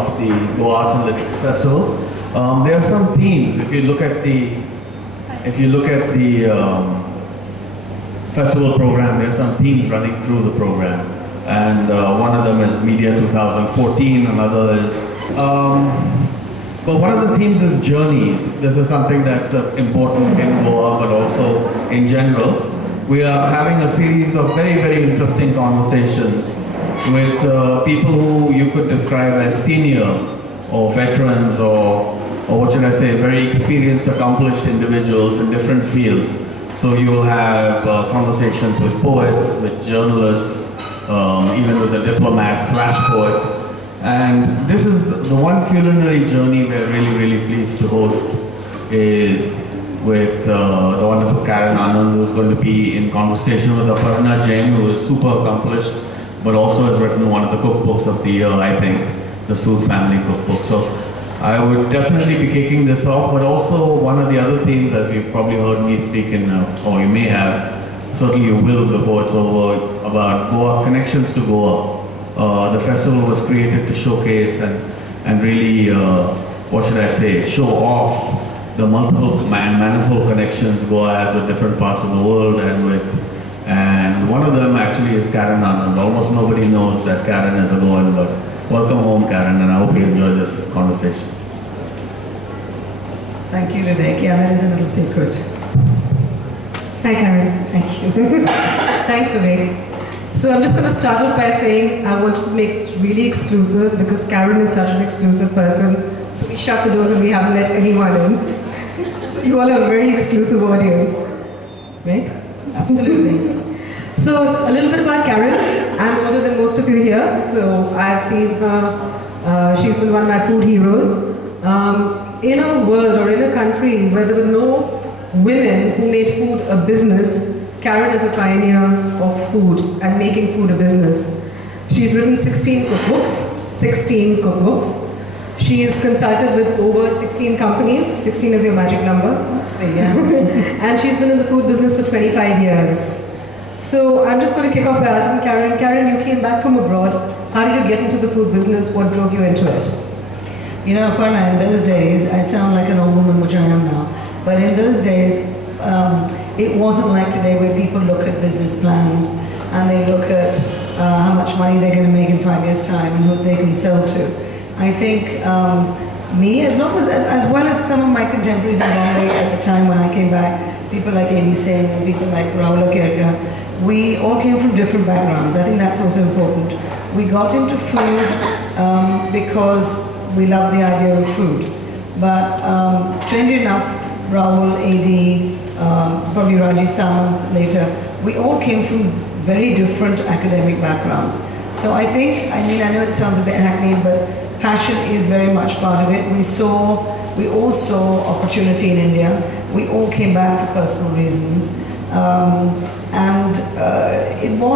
of the Goa Arts and Literature Festival. There are some themes. If you look at the festival program, there are some themes running through the program, and one of them is Media 2014. Another is, but one of the themes is journeys. This is something that's important in Goa, but also in general. We are having a series of very, very interesting conversations with people who you could describe as senior or veterans or what should I say, very experienced, accomplished individuals in different fields. So you will have conversations with poets, with journalists, even with a diplomat / poet. And this is the one culinary journey we're really, really pleased to host is with the wonderful Karen Anand, who's going to be in conversation with Aparna Jain, who is super accomplished, but also has written one of the cookbooks of the year, I think, the Sood Family Cookbook. So I would definitely be kicking this off, but also one of the other themes, as you've probably heard me speak in, or you may have, certainly you will before it's over, about Goa, connections to Goa. The festival was created to showcase and really, what should I say, show off the multiple and manifold connections Goa has with different parts of the world and one of them actually is Karen Anand. Almost nobody knows that Karen is a Goan, but welcome home, Karen, and I hope you enjoy this conversation. Thank you, Vivek. Yeah, that is a little secret. Hi, Karen. Thank you. Thanks, Vivek. So I'm just going to start off by saying I wanted to make it really exclusive because Karen is such an exclusive person. So we shut the doors and we haven't let anyone in. You all are a very exclusive audience, right? Absolutely. So a little bit about Karen. I'm older than most of you here, so I've seen her. She's been one of my food heroes. In a world or in a country where there were no women who made food a business, Karen is a pioneer of food and making food a business. She's written 16 cookbooks. She is consulted with over 16 companies. 16 is your magic number. Must be, yeah. And she's been in the food business for 25 years. So I'm just going to kick off by asking Karen. Karen, you came back from abroad. How did you get into the food business? What drove you into it? You know, Aparna, in those days, I sound like an old woman, which I am now, but in those days, it wasn't like today where people look at business plans and they look at how much money they're going to make in 5 years' time and who they can sell to. I think me, as well as some of my contemporaries in Bombay at the time when I came back, people like A.D. Singh and people like Rahul Kirka, we all came from different backgrounds. I think that's also important. We got into food because we love the idea of food. But strangely enough, Rahul, A.D., probably Rajiv Samant later, we all came from very different academic backgrounds. So I think, I know it sounds a bit hackneyed, but passion is very much part of it. We all saw opportunity in India. We all came back for personal reasons.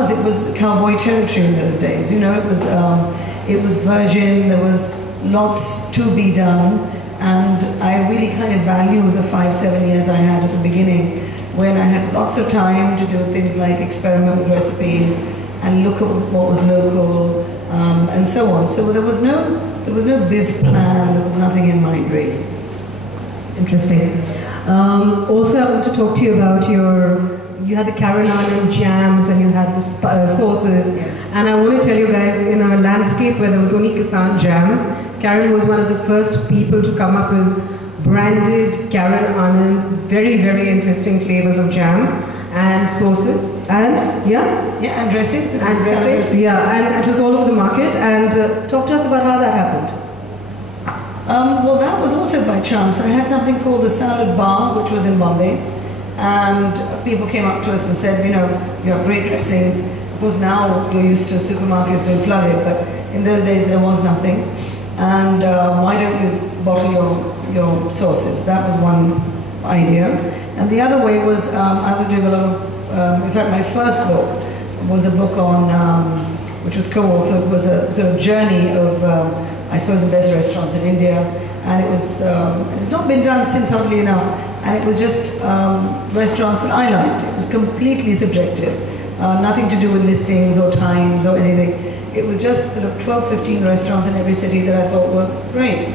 It was cowboy territory in those days. You know, it was virgin, there was lots to be done. And I really kind of value the 5-7 years I had at the beginning when I had lots of time to do things like experiment with recipes and look at what was local and so on. So there was no biz plan, there was nothing in mind really. Interesting. Also I want to talk to you about you had the Karen Anand jams and you had the sauces. Yes. And I want to tell you guys, in a landscape where there was only Kisan jam, Karen was one of the first people to come up with branded Karen Anand, very, very interesting flavors of jam and sauces. And and dressings. And dressings, and it was all over the market. And talk to us about how that happened. Well, that was also by chance. I had something called the Salad Bar, which was in Bombay. And people came up to us and said, you know, you have great dressings. Of course, now you're used to supermarkets being flooded, but in those days there was nothing. And why don't you bottle your sauces? That was one idea. And the other way was I was doing a lot of, in fact, my first book was a book on, which was co-authored, was a sort of journey of, I suppose, the best restaurants in India. And it was, it's not been done since, oddly enough. And it was just restaurants that I liked. It was completely subjective. Nothing to do with listings or times or anything. it was just sort of 12, 15 restaurants in every city that I thought were great.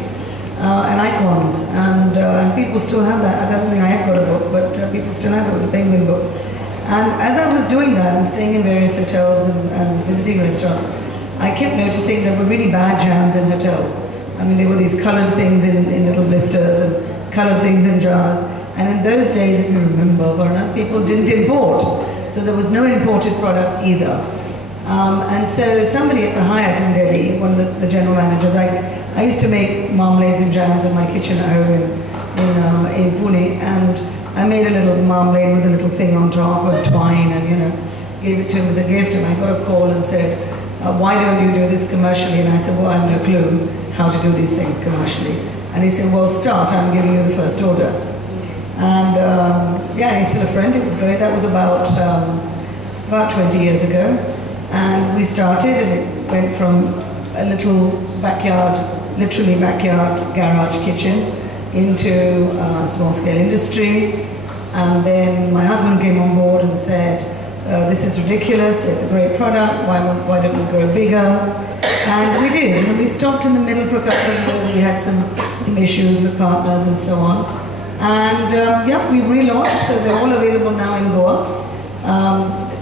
And icons, and people still have that. I don't think I have got a book, but people still have it. It was a Penguin book. And as I was doing that and staying in various hotels and visiting restaurants, I kept noticing there were really bad jams in hotels. I mean, there were these colored things in little blisters and colored things in jars. And in those days, if you remember, Aparna, people didn't import. So there was no imported product either. And so somebody at the Hyatt in Delhi, one of the general managers, I used to make marmalades and jams in my kitchen at home in Pune, and I made a little marmalade with a little thing on top of twine, and gave it to him as a gift. And I got a call and said, "Why don't you do this commercially?" And I said, "Well, I have no clue how to do these things commercially." And he said, "Well, start. I'm giving you the first order." And yeah, he's still a friend. It was great. That was about 20 years ago, and we started, and it went from a little backyard, literally backyard garage kitchen, into small-scale industry. And then my husband came on board and said, "This is ridiculous. It's a great product. Why don't we grow bigger?" And we did. And we stopped in the middle for a couple of years. We had some issues with partners and so on. And yeah, we relaunched. So they're all available now in Goa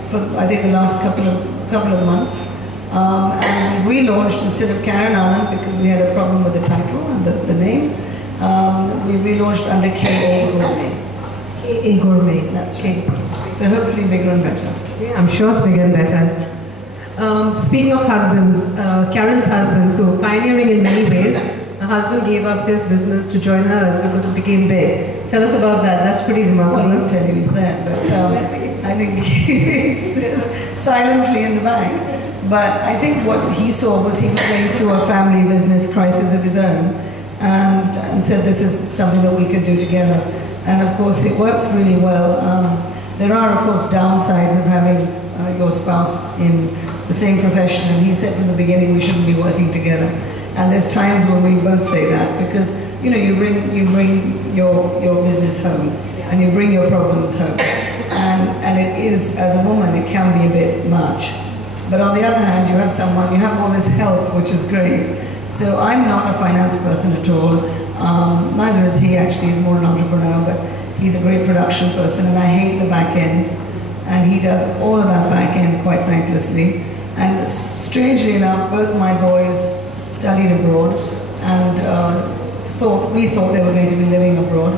for I think the last couple of months. And we relaunched instead of Karen Anand, because we had a problem with the title and the name. We relaunched under KA Gourmet. KA Gourmet. That's right. So hopefully bigger and better. Yeah, I'm sure it's bigger and better. Speaking of husbands, Karen's husband, so pioneering in many ways, her husband gave up his business to join hers because it became big. Tell us about that. That's pretty remarkable. Well, I'll tell you he's there, but I think he's silently in the back. But I think what he saw was he was going through a family business crisis of his own, and said this is something that we could do together. And of course it works really well. There are of course downsides of having your spouse in the same profession, and he said from the beginning we shouldn't be working together. And there's times when we both say that, because you bring your business home, and you bring your problems home, and it is, as a woman, it can be a bit much. But on the other hand, you have all this help, which is great. So I'm not a finance person at all. Neither is he, actually. He's more an entrepreneur, but he's a great production person, and I hate the back end. And he does all of that back end quite thanklessly. And strangely enough, both my boys studied abroad, and we thought they were going to be living abroad.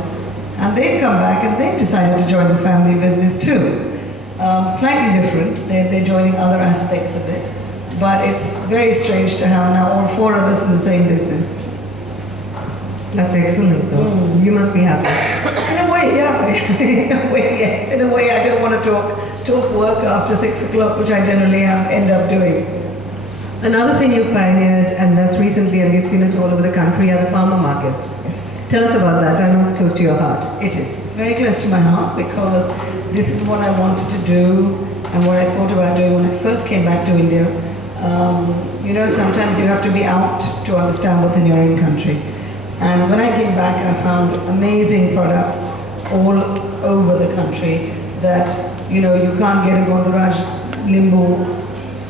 And they've come back and they've decided to join the family business too. Slightly different, they're joining other aspects of it. But it's very strange to have now all four of us in the same business. That's excellent though. You must be happy. In a way, yeah. In a way, yes. In a way, I don't want to talk work after 6 o'clock, which I generally end up doing. Another thing you've pioneered, and that's recently, and we've seen it all over the country, are the farmer markets. Yes. Tell us about that. I know it's close to your heart. It is. It's very close to my heart, because this is what I wanted to do and what I thought about doing when I first came back to India. Sometimes you have to be out to understand what's in your own country. And when I came back, I found amazing products all over the country that, you can't get in Gondaraj Limbu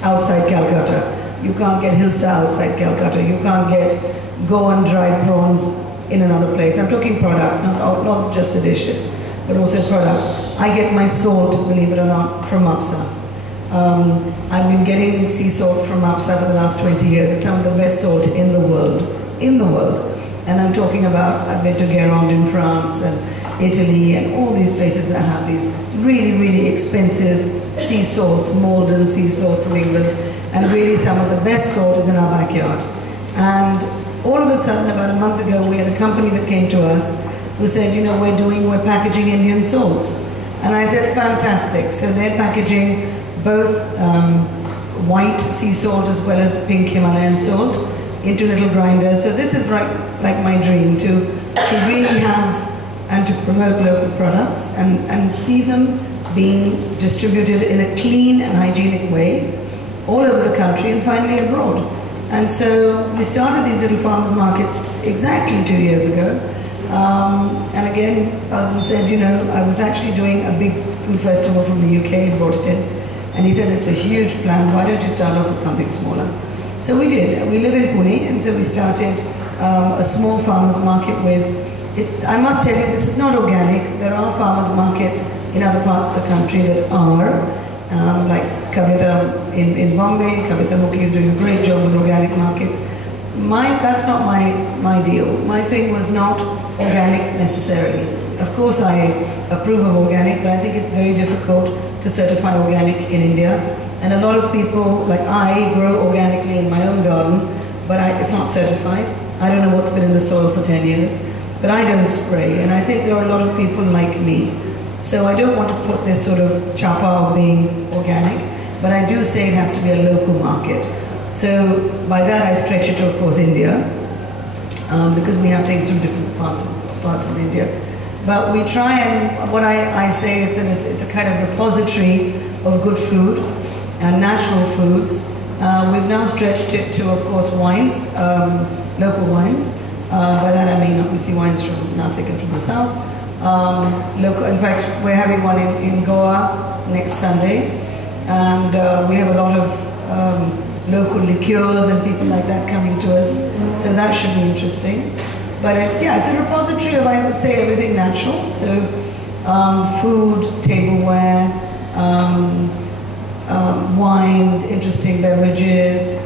outside Calcutta. You can't get Hilsa outside Calcutta. You can't get Goan dried prawns in another place. I'm talking products, not just the dishes, but also products. I get my salt, believe it or not, from Mapsa. I've been getting sea salt from Mapsa for the last 20 years. It's some of the best salt in the world. And I'm talking about, I've been to Guérande in France and Italy and all these places that have these really, really expensive sea salts, Malden sea salt from England. And really some of the best salt is in our backyard. And all of a sudden, about a month ago, we had a company that came to us who said, we're packaging Indian salts. And I said, fantastic. So they're packaging both white sea salt as well as the pink Himalayan salt into little grinders. So this is like my dream, to really have and to promote local products and see them being distributed in a clean and hygienic way all over the country and finally abroad. And so we started these little farmers markets exactly 2 years ago. And again, husband said, I was actually doing a big food festival from the UK, brought it in. And he said, it's a huge plan, why don't you start off with something smaller? So we did. We live in Pune, and so we started a small farmers market with, I must tell you, this is not organic. There are farmers markets in other parts of the country that are, like Kavita in Bombay. Kavita Mukhi is doing a great job with organic markets. That's not my deal. My thing was not organic necessarily. Of course I approve of organic, but I think it's very difficult to certify organic in India. And a lot of people, like I, grow organically in my own garden, but it's not certified. I don't know what's been in the soil for 10 years, but I don't spray. And I think there are a lot of people like me. So I don't want to put this sort of chapa of being organic, but I do say it has to be a local market. So by that I stretch it to, of course, India, because we have things from different parts of India. But we try, and what I say is that it's a kind of repository of good food and natural foods. We've now stretched it to, of course, wines, local wines. By that I mean obviously wines from Nasik and from the south. Local, in fact, we're having one in Goa next Sunday, and we have a lot of local liqueurs and people like that coming to us. So that should be interesting. But it's a repository of, I would say, everything natural. So food, tableware, wines, interesting beverages.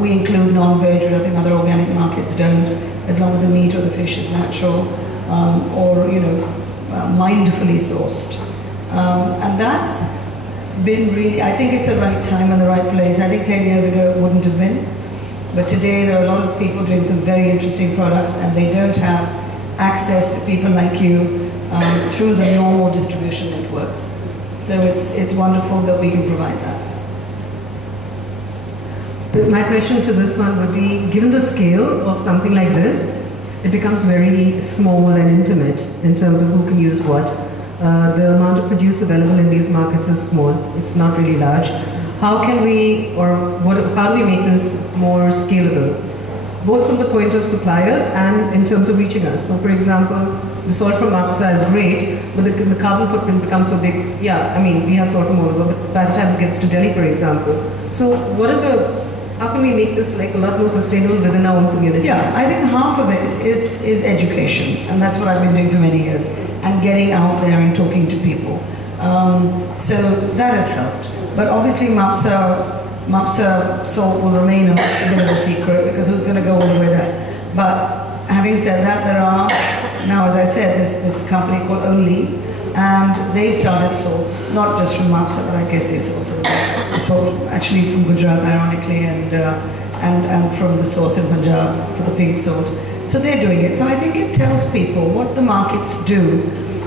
We include non-veg, which I think other organic markets don't, as long as the meat or the fish is natural or mindfully sourced. And that's been really, I think it's the right time and the right place. I think 10 years ago it wouldn't have been. But today there are a lot of people doing some very interesting products, and they don't have access to people like you through the normal distribution networks. So it's wonderful that we can provide that. But my question to this one would be, given the scale of something like this, it becomes very small and intimate in terms of who can use what. The amount of produce available in these markets is small. It's not really large. How can we, how do we make this more scalable? Both from the point of suppliers and in terms of reaching us. So for example, the salt from Mapsa is great, but the carbon footprint becomes so big. Yeah, I mean, we have salt from all over, but by the time it gets to Delhi, for example. So how can we make this like a lot more sustainable within our own communities? Yeah, I think half of it is education, and that's what I've been doing for many years, and getting out there and talking to people. So that has helped. But obviously Mapsa salt will remain a bit of a secret, because who's going to go all the way there? But having said that, there are, now as I said, this company called Only, and they started salts, not just from Mapsa, but I guess they salt actually from Gujarat, ironically, and from the source in Punjab for the pink salt. So they're doing it. So I think it tells people what the markets do,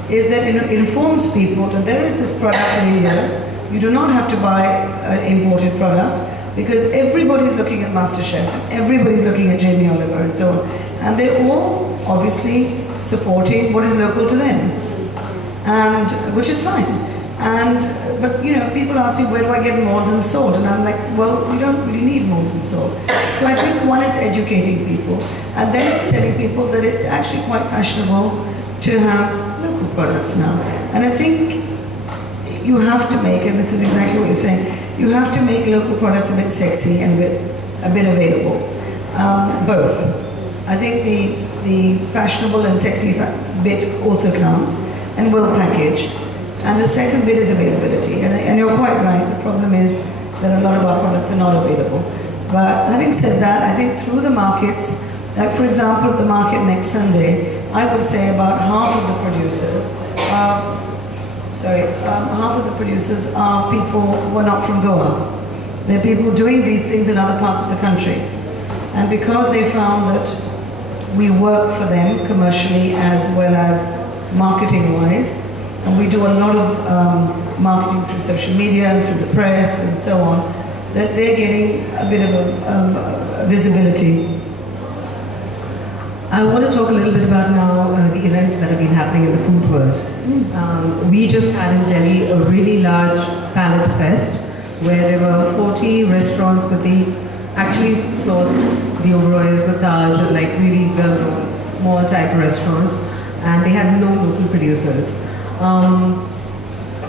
is that it informs people that there is this product in India. You do not have to buy an imported product, because everybody's looking at MasterChef, everybody's looking at Jamie Oliver and so on. And they're all obviously supporting what is local to them, and which is fine. But people ask me, where do I get Malden salt? And I'm like, well, we don't really need Malden salt. So I think one, it's educating people, and then it's telling people that it's actually quite fashionable to have local products now. And I think you have to make, and this is exactly what you're saying, you have to make local products a bit sexy and a bit available. Both. I think the fashionable and sexy bit also counts, and well packaged. And the second bit is availability. And you're quite right, the problem is that a lot of our products are not available. But having said that, I think through the markets, like for example at the market next Sunday, I would say about half of the producers are people who are not from Goa. They're people doing these things in other parts of the country. And because they found that we work for them commercially as well as marketing-wise, and we do a lot of marketing through social media and through the press and so on, that they're getting a bit of a visibility. I want to talk a little bit about now the events that have been happening in the food world. We just had in Delhi a really large palette fest where there were 40 restaurants, but they actually sourced the Oberoi's, the Taj, and like really well-known mall-type restaurants, and they had no local producers.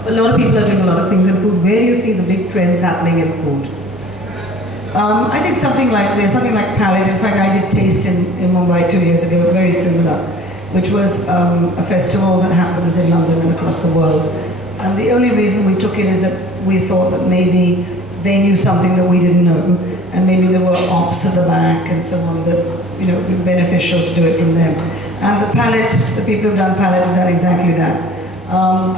a lot of people are doing a lot of things in food. Where do you see the big trends happening in food? I think something like Palette. In fact, I did Taste in Mumbai 2 years ago, very similar, which was a festival that happens in London and across the world. And the only reason we took it is that we thought that maybe they knew something that we didn't know, and maybe there were ops at the back and so on that, you know, would be beneficial to do it from them. And the Palette, the people who've done Palette have done exactly that.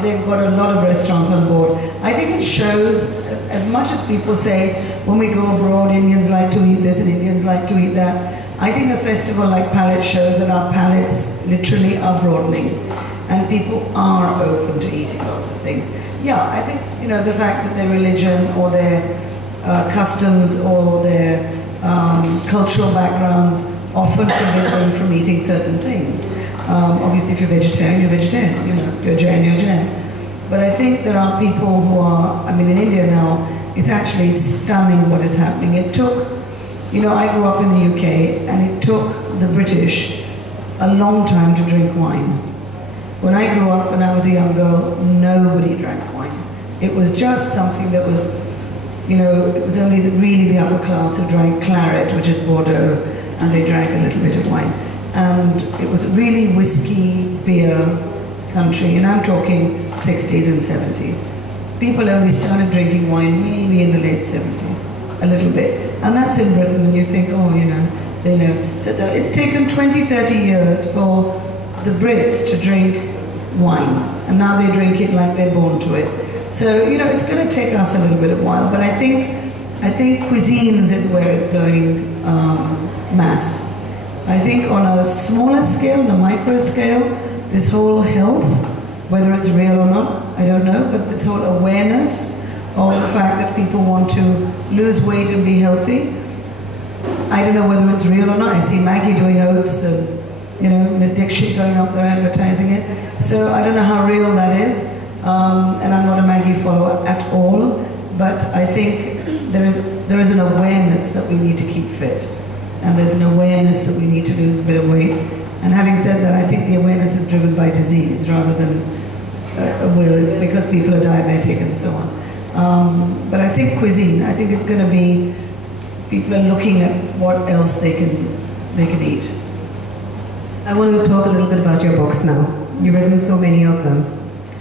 They've got a lot of restaurants on board. I think it shows, as much as people say, when we go abroad, Indians like to eat this and Indians like to eat that, I think a festival like Palette shows that our palates literally are broadening and people are open to eating lots of things. Yeah, I think, you know, the fact that their religion or their customs or their cultural backgrounds often forbid them from eating certain things. Obviously, if you're vegetarian, you're vegetarian. You know, you're Jain, you're Jain. But I think there are people who are, I mean, in India now, it's actually stunning what is happening. It took, you know, I grew up in the UK, and it took the British a long time to drink wine. When I grew up, when I was a young girl, nobody drank wine. It was just something that was, you know, it was only really the upper class who drank claret, which is Bordeaux, and they drank a little bit of wine. And it was really whiskey, beer country, and I'm talking 60s and 70s. People only started drinking wine maybe in the late 70s, a little bit. And that's in Britain, and you think, oh, you know, they know. So it's taken 20, 30 years for the Brits to drink wine, and now they drink it like they're born to it. So, you know, it's going to take us a little bit of a while, but I think cuisines is where it's going mass. I think on a smaller scale, on a micro scale, this whole health, whether it's real or not, I don't know, but this whole awareness of the fact that people want to lose weight and be healthy, I don't know whether it's real or not. I see Maggie doing oats and, you know, Miss Dixit going up there advertising it. So I don't know how real that is. And I'm not a Maggie follower at all, but I think there is an awareness that we need to keep fit. And there's an awareness that we need to lose a bit of weight. And having said that, I think the awareness is driven by disease rather than a will. It's because people are diabetic and so on. But I think cuisine, I think it's going to be, people are looking at what else they can eat. I want to talk a little bit about your books now. You've written so many of them.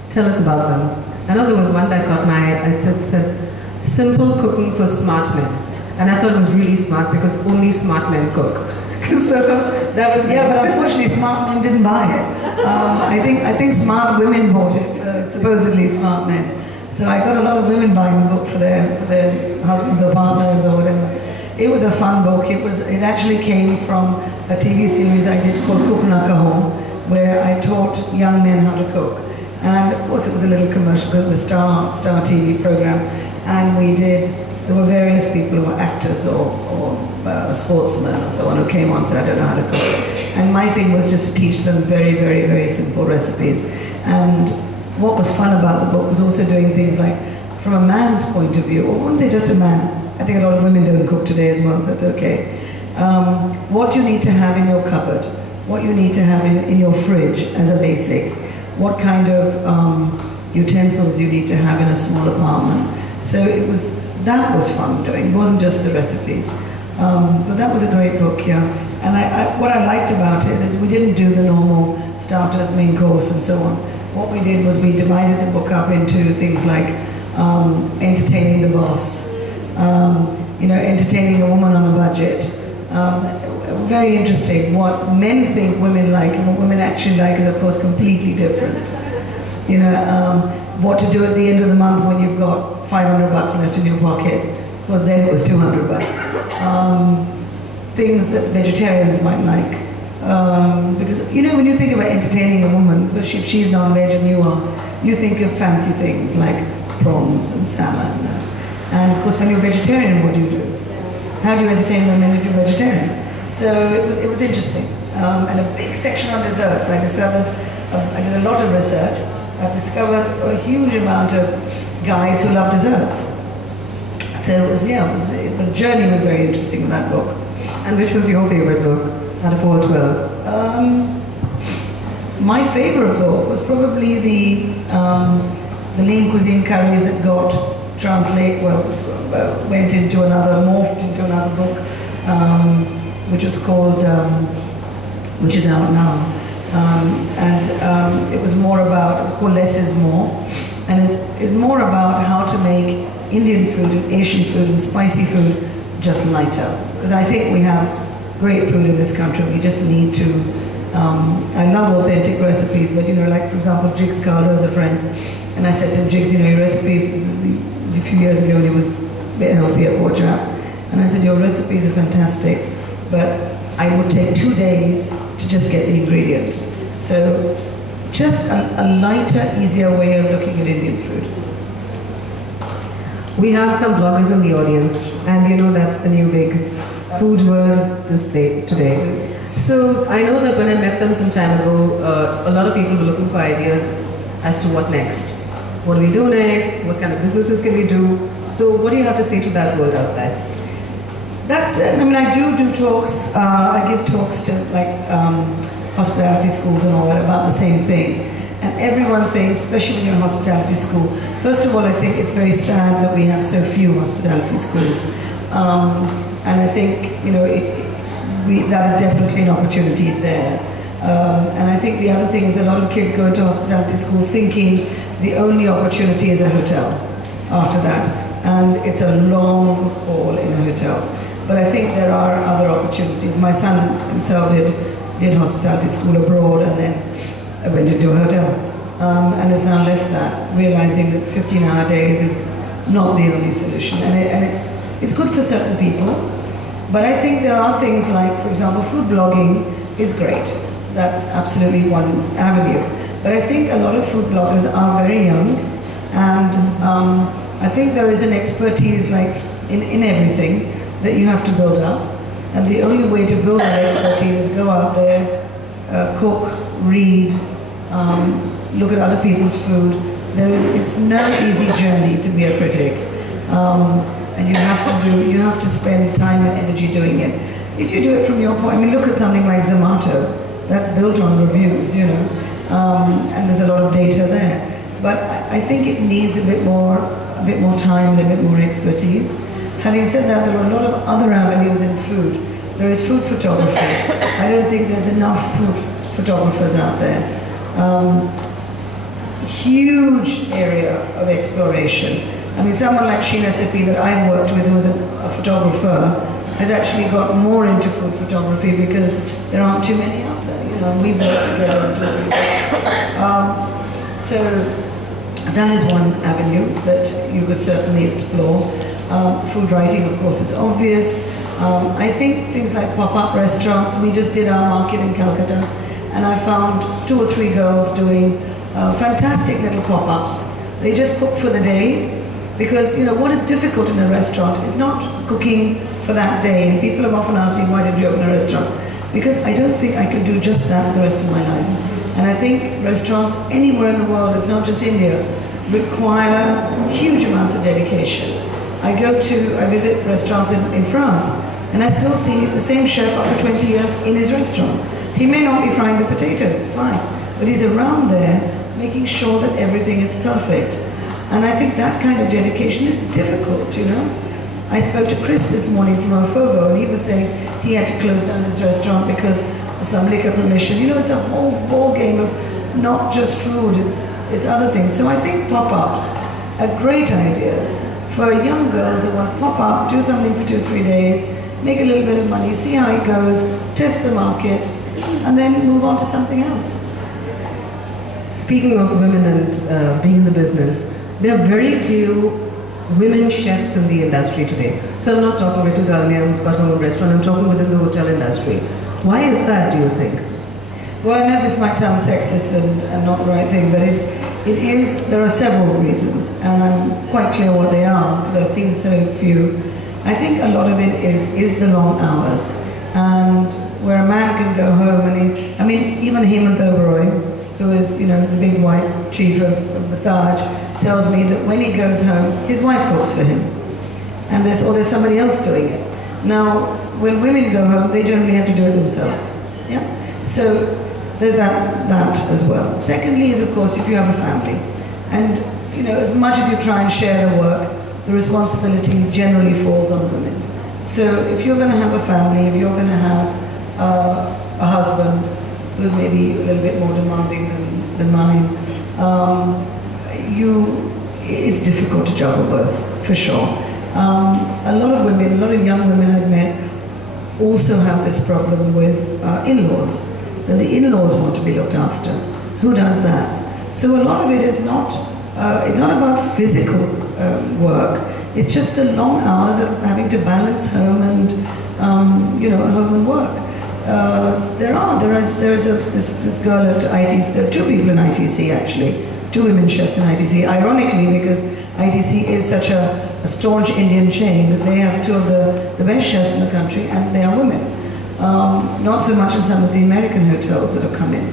Tell us about them. I know there was one that caught my eye. It said, "Simple cooking for smart men." And I thought it was really smart because only smart men cook. So that was, yeah, but unfortunately smart men didn't buy it. I think smart women bought it, supposedly smart men. So I got a lot of women buying the book for their husbands or partners or whatever. It was a fun book. It actually came from a TV series I did called Cook Na Kaho, where I taught young men how to cook. And of course it was a little commercial, it was a Star TV program, and there were various people who were actors or sportsmen or so on who came on and said, I don't know how to cook. And my thing was just to teach them very, very, very simple recipes. And what was fun about the book was also doing things like, from a man's point of view, or I wouldn't say just a man, I think a lot of women don't cook today as well, so it's okay. What you need to have in your cupboard, what you need to have in your fridge as a basic, what kind of utensils you need to have in a small apartment. So that was fun doing, it wasn't just the recipes. But that was a great book, yeah. And what I liked about it is we didn't do the normal starters, main course, and so on. What we did was we divided the book up into things like entertaining the boss, you know, entertaining a woman on a budget. Very interesting. What men think women like and what women actually like is, of course, completely different. You know, what to do at the end of the month when you've got 500 bucks left in your pocket. Of course, then it was 200 bucks. Things that vegetarians might like. Because, you know, when you think about entertaining a woman, especially if she's non-veg and you are, you think of fancy things like prawns and salmon. And of course, when you're vegetarian, what do you do? How do you entertain women if you're vegetarian? So it was interesting. And a big section on desserts. I discovered, I did a lot of research. I discovered a huge amount of guys who love desserts. So the journey was very interesting with that book. And which was your favorite book out of all 12? My favorite book was probably the the lean cuisine curries that got went into another, morphed into another book, which was called, which is out now. It was more about, it was called Less is More, and it's more about how to make Indian food and Asian food and spicy food just lighter. Because I think we have great food in this country, we just need to, I love authentic recipes, but like for example, Jigs Calder is a friend, and I said to him, Jigs, your recipes, a few years ago when he was a bit healthier, poor chap, and I said, your recipes are fantastic, but I would take 2 days to just get the ingredients. So just a lighter, easier way of looking at Indian food. We have some bloggers in the audience, and that's the new big food word today. So I know that when I met them some time ago, a lot of people were looking for ideas as to what next. What do we do next? What kind of businesses can we do? So what do you have to say to that world out there? That's it. I mean, I do talks. I give talks to hospitality schools and all that about the same thing. And everyone thinks, especially when you're in hospitality school, first of all, I think it's very sad that we have so few hospitality schools. And I think, that is definitely an opportunity there. And I think the other thing is a lot of kids go into hospitality school thinking the only opportunity is a hotel after that. And it's a long haul in a hotel. But I think there are other opportunities. My son himself did hospitality school abroad and then went into a hotel. And has now left that, realizing that 15-hour days is not the only solution. And it's good for certain people. But I think there are things like, for example, food blogging is great. That's absolutely one avenue. But I think a lot of food bloggers are very young, and I think there is an expertise like in everything that you have to build up. And the only way to build that expertise is go out there, cook, read, look at other people's food. It's no easy journey to be a critic. And you have to spend time and energy doing it. If you do it from your point, I mean, look at something like Zomato. That's built on reviews, and there's a lot of data there. But I think it needs a bit more time and a bit more expertise. Having said that, there are a lot of other avenues in food. There is food photography. I don't think there's enough food photographers out there. Huge area of exploration. I mean, someone like Sheena Sippy that I worked with, who was a photographer, has actually got more into food photography because there aren't too many out there. We work together and talk. So that is one avenue that you could certainly explore. Food writing, of course, it's obvious. I think things like pop-up restaurants. We just did our market in Calcutta, and I found 2 or 3 girls doing fantastic little pop-ups. They just cook for the day. Because, what is difficult in a restaurant is not cooking for that day. And people have often asked me, why did you open a restaurant? Because I don't think I can do just that for the rest of my life. And I think restaurants anywhere in the world, it's not just India, require huge amounts of dedication. I visit restaurants in France, and I still see the same chef after 20 years in his restaurant. He may not be frying the potatoes, fine, but he's around there making sure that everything is perfect. And I think that kind of dedication is difficult, I spoke to Chris this morning from Ofogo, and he was saying he had to close down his restaurant because of some liquor permission. It's a whole ball game of not just food, it's other things. So I think pop-ups are great ideas for young girls who want to pop up, do something for 2 or 3 days, make a little bit of money, see how it goes, test the market, and then move on to something else. Speaking of women and being in the business, there are very few women chefs in the industry today. So I'm not talking Ritu Dalmia, who's got her own restaurant, I'm talking within the hotel industry. Why is that, do you think? Well, I know this might sound sexist and not the right thing, but there are several reasons, and I'm quite clear what they are, because I've seen so few. I think a lot of it is the long hours, and where a man can go home and even Hemant Oberoi, who is, the big white chief of the Taj, tells me that when he goes home, his wife cooks for him. And there's somebody else doing it. Now, when women go home, they generally have to do it themselves. Yeah? So there's that as well. Secondly is, of course, if you have a family. And you know, as much as you try and share the work, the responsibility generally falls on the women. So if you're going to have a family, if you're going to have a husband who's maybe a little bit more demanding than mine, it's difficult to juggle both, for sure. A lot of women, a lot of young women I've met also have this problem with in-laws. That the in-laws want to be looked after. Who does that? So a lot of it is not, it's not about physical work. It's just the long hours of having to balance home and, you know, home and work. There's this girl at ITC, there are two people in ITC actually, two women chefs in ITC, ironically because ITC is such a staunch Indian chain that they have two of the best chefs in the country and they are women. Not so much in some of the American hotels that have come in.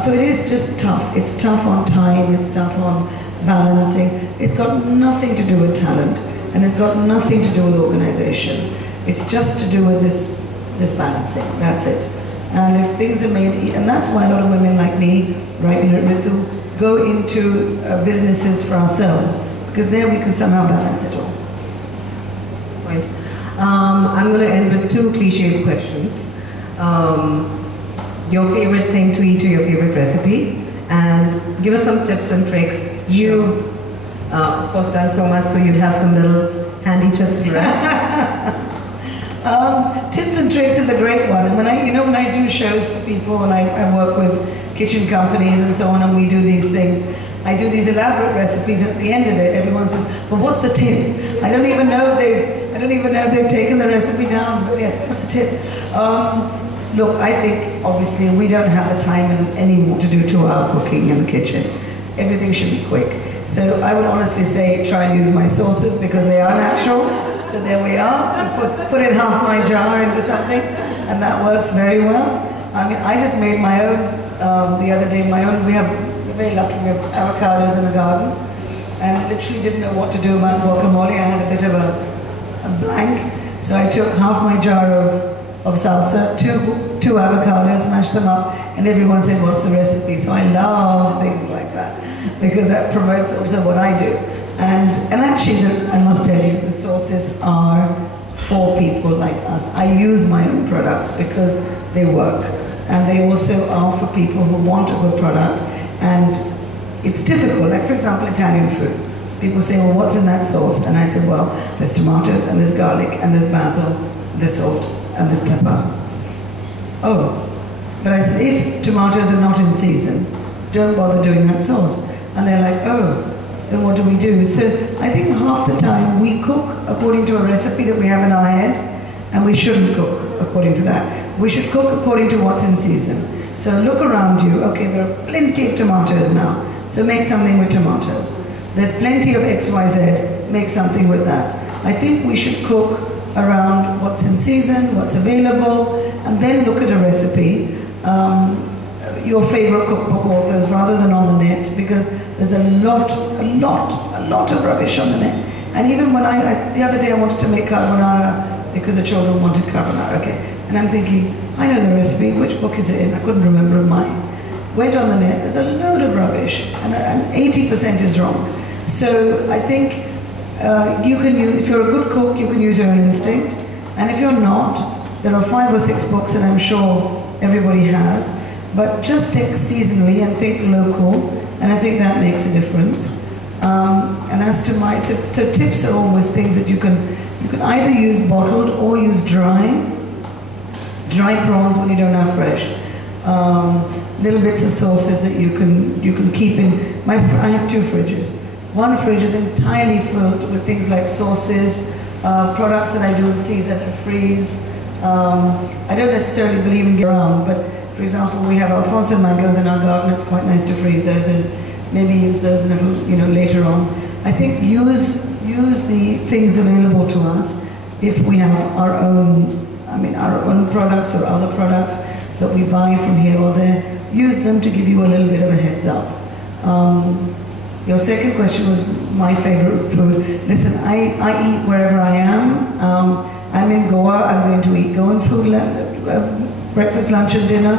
So it is just tough. It's tough on time, it's tough on balancing. It's got nothing to do with talent and it's got nothing to do with organization. It's just to do with this balancing, that's it. And if things are made, and that's why a lot of women like me, right in Ritu, go into businesses for ourselves, because there we can somehow balance it all. Right. I'm going to end with two cliched questions. Your favorite thing to eat or your favorite recipe, and give us some tips and tricks. You've, of course, done so much, so you'd have some little handy tips for us. Tips and tricks is a great one. And when I do shows for people and I work with kitchen companies and so on, and we do these things, I do these elaborate recipes, and at the end of it, everyone says, "But what's the tip?" I don't even know if they've taken the recipe down. But yeah, what's the tip? Look, I think obviously we don't have the time anymore to do 2-hour cooking in the kitchen. Everything should be quick. So I would honestly say try and use my sauces because they are natural. So there we are. Put in half my jar into something, and that works very well. I mean, I just made my own the other day. We're very lucky. We have avocados in the garden, and literally didn't know what to do about guacamole. I had a bit of a blank, so I took half my jar of salsa, two avocados, mashed them up, and everyone said, "What's the recipe?" So I love things like that because that promotes also what I do. And actually, I must tell you, the sauces are for people like us. I use my own products because they work, and they also are for people who want a good product. And it's difficult. Like for example, Italian food. People say, "Well, what's in that sauce?" And I said, "Well, there's tomatoes, and there's garlic, and there's basil, there's salt, and there's pepper." Oh, but I said, if tomatoes are not in season, don't bother doing that sauce. And they're like, "Oh, then what do we do?" So I think half the time we cook according to a recipe that we have in our head, and we shouldn't cook according to that. We should cook according to what's in season. So look around you. Okay, there are plenty of tomatoes now, so make something with tomato. There's plenty of XYZ, make something with that. I think we should cook around what's in season, what's available, and then look at a recipe. Your favorite cookbook authors rather than on the net, because there's a lot of rubbish on the net. And even when the other day I wanted to make carbonara because the children wanted carbonara, okay. And I'm thinking, I know the recipe, which book is it in? I couldn't remember mine. Went on the net, there's a load of rubbish, and 80% is wrong. So I think you can use, if you're a good cook, you can use your own instinct. And if you're not, there are 5 or 6 books that I'm sure everybody has. But just think seasonally and think local, and I think that makes a difference. And as to so tips are always things that you can either use bottled or use dry prawns when you don't have fresh. Little bits of sauces that you can keep in. I have 2 fridges. One fridge is entirely filled with things like sauces, products that I do in season and freeze. I don't necessarily believe in getting around, but for example, we have Alfonso mangoes in our garden. It's quite nice to freeze those and maybe use those a little, later on. I think use the things available to us if we have our own products or other products that we buy from here or there. Use them to give you a little bit of a heads up. Your second question was my favorite food. Listen, I eat wherever I am. I'm in Goa. I'm going to eat Goan food. Breakfast, lunch, and dinner.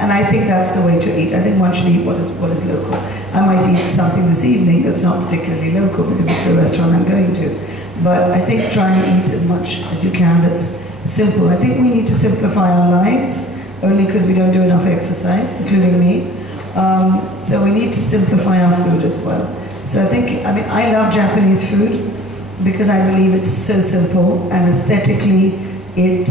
and I think that's the way to eat. I think one should eat what is local. I might eat something this evening that's not particularly local because it's the restaurant I'm going to. But I think try and eat as much as you can that's simple. I think we need to simplify our lives, only because we don't do enough exercise, including me. So we need to simplify our food as well. So I love Japanese food because I believe it's so simple and aesthetically it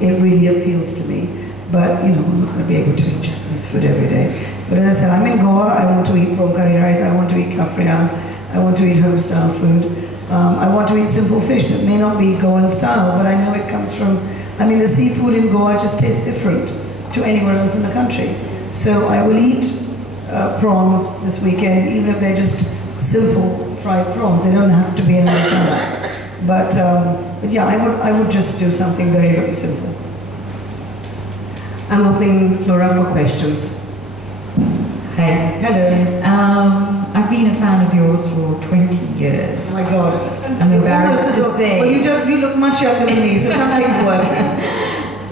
really appeals to me. But I'm not going to be able to eat Japanese food every day. But as I said, I'm in Goa, I want to eat prawn curry rice, I want to eat kafriam, I want to eat home style food. I want to eat simple fish that may not be Goan style, but I know it comes from, the seafood in Goa just tastes different to anywhere else in the country. So I will eat prawns this weekend, even if they're just simple fried prawns. They don't have to be in masala. But yeah, I would just do something very, very simple. I'm opening Flora for questions. Hi. Hello. I've been a fan of yours for 20 years. Oh my God. I'm embarrassed to say. Well, you look much younger than me, so something's working.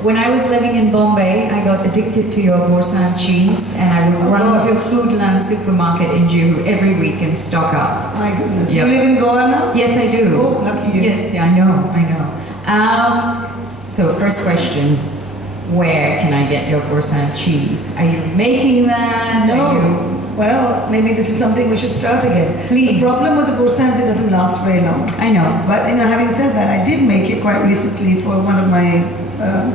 When I was living in Bombay, I got addicted to your Borsan cheese, and I would run to Foodland supermarket in Juhu every week and stock up. My goodness. Yep. Do you live in Goa now? Yes, I do. Oh, lucky you. Yes, yeah, I know. So first question, where can I get your Borsan cheese? Are you making that? No. Well, maybe this is something we should start again. Please. The problem with the Borsans, it doesn't last very long. I know. But having said that, I did make it quite recently for one of my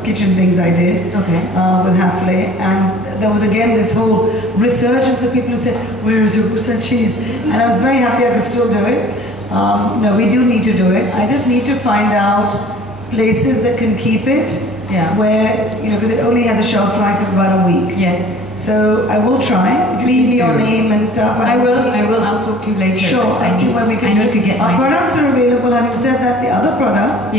kitchen things I did with Hafle, and there was again this whole resurgence of people who said, "Where is your Borsan cheese?" And I was very happy I could still do it. No, we do need to do it. I just need to find out places that can keep it, where because it only has a shelf life of about a week. Yes. So I will try. Please do. Your name and stuff. I will. I'll talk to you later. Sure. I see where we can do it. I need to get Our products are available. Having said that, the other products,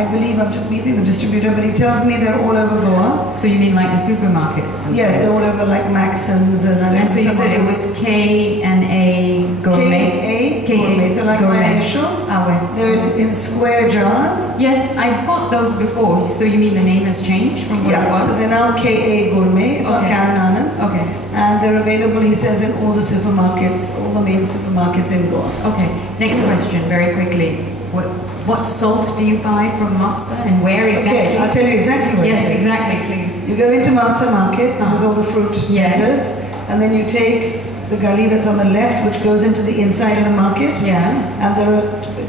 I believe I'm just meeting the distributor, but he tells me they're all over Goa. So you mean like the supermarkets? Yes, they're all over like Maxon's and I don't know. And so you said it was K&A Gourmet. K&A Gourmet. So like my initials. They're in square jars. Yes, I bought those before. So you mean the name has changed from what it was? So they're now K&A Gourmet. It's on Karen Anand. Okay. And they're available, he says, in all the supermarkets, all the main supermarkets in Goa. Okay. Next question, very quickly. What salt do you buy from Mapsa and where exactly? Okay, I'll tell you exactly where. Yes, exactly, please. You go into Mapsa Market, and there's all the fruit vendors, and then you take the gully that's on the left, which goes into the inside of the market. Yeah. And there are,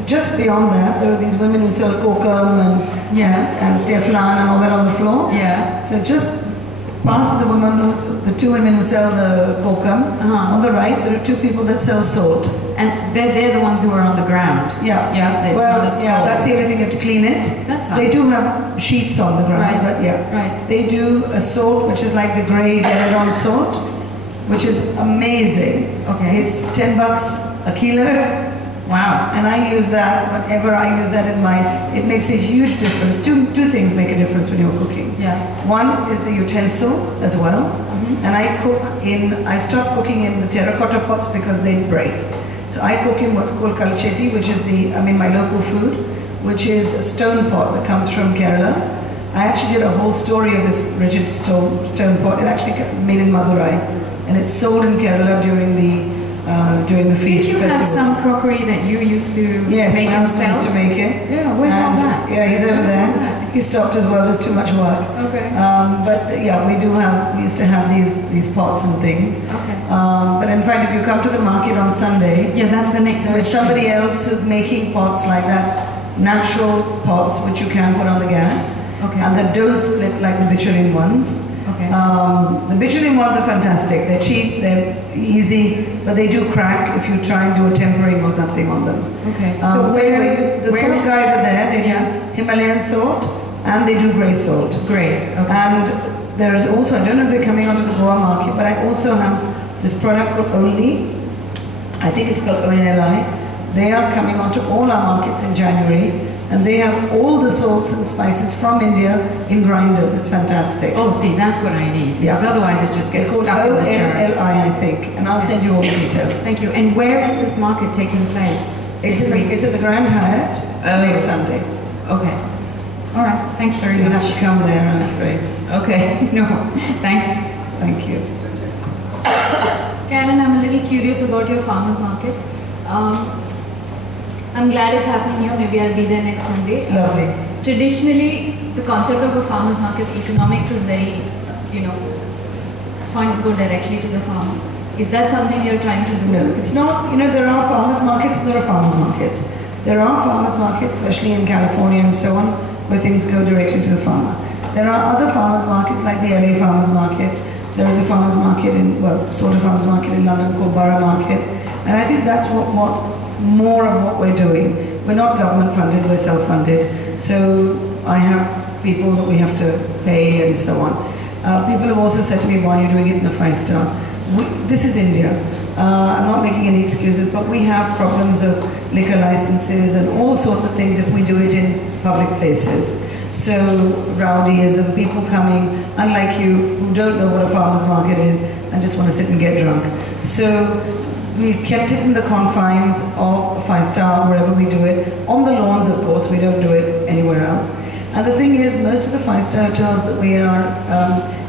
just beyond that, there are these women who sell kokum and teflon and all that on the floor. Yeah. So just past the the two women who sell the kokum, on the right, there are two people that sell salt. And they're the ones who are on the ground. Yeah. Yeah. That's the only thing, you have to clean it. That's fine. They do have sheets on the ground, but they do a salt which is like the grey Deradon salt, which is amazing. Okay. It's $10 a kilo. Wow. And I use that whenever I use that it makes a huge difference. Two things make a difference when you're cooking. Yeah. One is the utensil as well. And I stopped cooking in the terracotta pots because they break. So I cook in what's called kalcheti, which is my local food, which is a stone pot that comes from Kerala. I actually did a whole story of this rigid stone pot. It actually is made in Madurai, and it's sold in Kerala during the feast festivals. Did you have some crockery that you used to make and sell? Yes, used to make it. Yeah, where's all that? Yeah, he's over there. He stopped as well, just too much work. Okay. But yeah, we used to have these pots and things. Okay. But in fact, if you come to the market on Sunday, that's the next there's question. somebody else who's making pots like that, natural pots which you can put on the gas, and that don't split like the bitumen ones. Okay. The bitumen ones are fantastic. They're cheap, they're easy, but they do crack if you try and do a tempering or something on them. Okay. The salt guys are there. They do Himalayan salt and they do grey salt. Great. Okay. And there is also, I don't know if they're coming onto the Goa market, but I also have this product called Only. I think it's spelled O-N-L-I. They are coming onto all our markets in January. And they have all the salts and spices from India in grinders. It's fantastic. Oh, see, that's what I need. Because otherwise it just gets stuck in the jars. O-N-L-I, I think. And I'll send you all the details. Thank you. And where is this market taking place? It's at the Grand Hyatt next Sunday. Okay. All right. Thanks very You're going to much. have to come there, I'm afraid. Okay. No. Thanks. Thank you. Karen, I'm a little curious about your farmers market. I'm glad it's happening here. Maybe I'll be there next Sunday. Lovely. Traditionally, the concept of a farmers market, economics is very, funds go directly to the farmer. Is that something you're trying to do? No, it's not. There are farmers markets and there are farmers markets. There are farmers markets, especially in California and so on, where things go directly to the farmer. There are other farmers markets like the LA Farmers Market. There is a farmers market sort of farmers market in London called Borough Market. And I think that's what more of what we're doing. We're not government funded, we're self-funded. So I have people that we have to pay and so on. People have also said to me, why are you doing it in a 5-star? This is India. I'm not making any excuses, but we have problems of liquor licenses and all sorts of things if we do it in public places. So rowdyism, people coming, unlike you, who don't know what a farmer's market is and just want to sit and get drunk. So we've kept it in the confines of a 5-star wherever we do it. On the lawns, of course, we don't do it anywhere else. And the thing is, most of the 5-star hotels that we are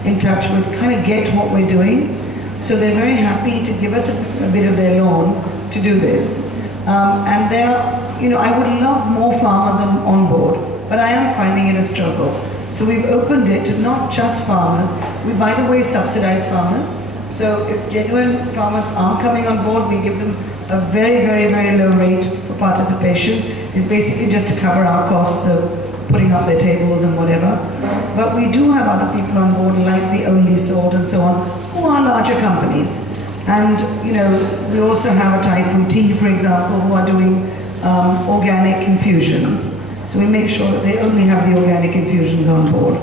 in touch with kind of get what we're doing. So they're very happy to give us a bit of their lawn to do this. And there, I would love more farmers on board, but I am finding it a struggle. So we've opened it to not just farmers. We, by the way, subsidize farmers. So if genuine farmers are coming on board, we give them a very, very, very low rate for participation. It's basically just to cover our costs of putting up their tables and whatever. But we do have other people on board, like the Only Salt and so on, who are larger companies. And, we also have a Thai food tea, for example, who are doing organic infusions. So we make sure that they only have the organic infusions on board.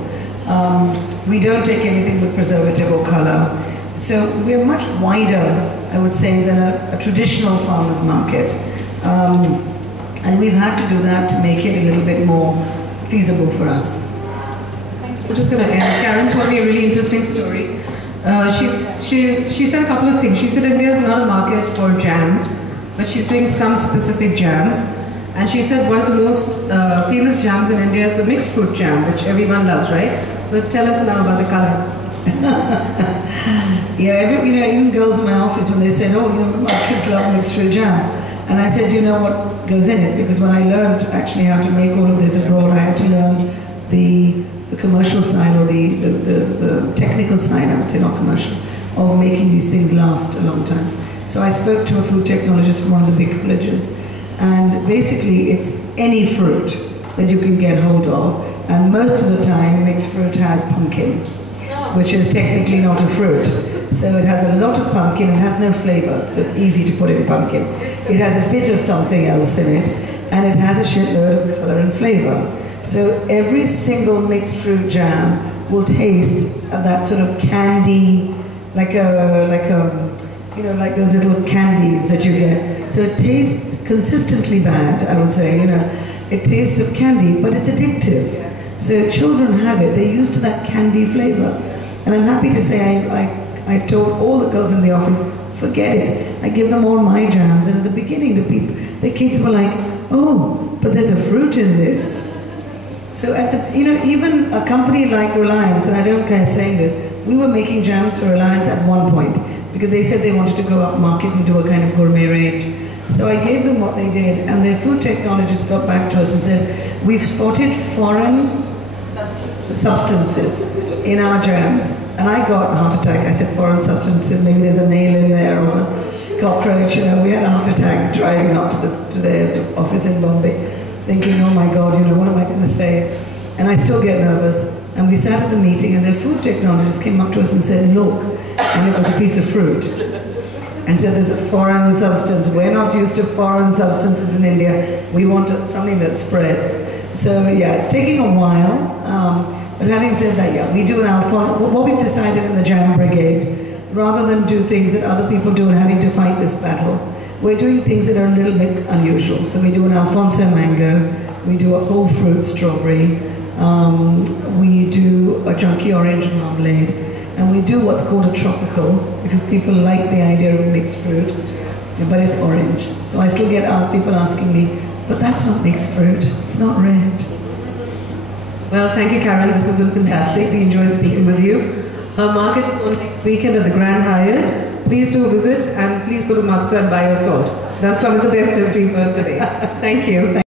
We don't take anything with preservative or color. So we're much wider, I would say, than a traditional farmer's market. And we've had to do that to make it a little bit more feasible for us. I'm just going to end. Karen told me a really interesting story. She said a couple of things. She said India is not a market for jams, but she's doing some specific jams. And she said one of the most famous jams in India is the mixed fruit jam, which everyone loves, right? But tell us now about the color. Yeah, even girls in my office, when they said, my kids love mixed fruit jam. And I said, you know what goes in it? Because when I learned actually how to make all of this abroad, I had to learn the commercial side or the technical side, I would say, not commercial, of making these things last a long time. So I spoke to a food technologist from one of the big villages, and basically it's any fruit that you can get hold of, and most of the time mixed fruit has pumpkin, which is technically not a fruit. So it has a lot of pumpkin, it has no flavor, so it's easy to put in pumpkin. It has a bit of something else in it, and it has a shitload of color and flavor. So every single mixed fruit jam will taste that sort of candy, like those little candies that you get. So it tastes consistently bad, I would say, It tastes of candy, but it's addictive. So children have it, they're used to that candy flavor. And I'm happy to say I told all the girls in the office, forget it. I give them all my jams. And at the beginning, the kids were like, oh, but there's a fruit in this. So even a company like Reliance, and I don't care saying this, we were making jams for Reliance at one point because they said they wanted to go up market and do a kind of gourmet range. So I gave them what they did, and their food technologist got back to us and said, we've spotted foreign substances in our jams. And I got a heart attack. I said, foreign substances, maybe there's a nail in there or a cockroach. We had a heart attack driving up to their office in Bombay, thinking, oh my God, what am I going to say? And I still get nervous. And we sat at the meeting, and their food technologist came up to us and said, look, and it was a piece of fruit. And said, there's a foreign substance. We're not used to foreign substances in India. We want something that spreads. So yeah, it's taking a while. But having said that, yeah, we do an Alphonse. What we've decided in the Jam Brigade, rather than do things that other people do and having to fight this battle, we're doing things that are a little bit unusual. So we do an Alfonso mango, we do a whole fruit strawberry, we do a junky orange marmalade, and we do what's called a tropical, because people like the idea of mixed fruit, but it's orange. So I still get people asking me, but that's not mixed fruit, it's not red. Well, thank you, Karen. This has been fantastic. We enjoyed speaking with you. Her market is on next weekend at the Grand Hyatt. Please do visit and please go to Mapsa and buy your salt. That's one of the best tips we've heard today. Thank you.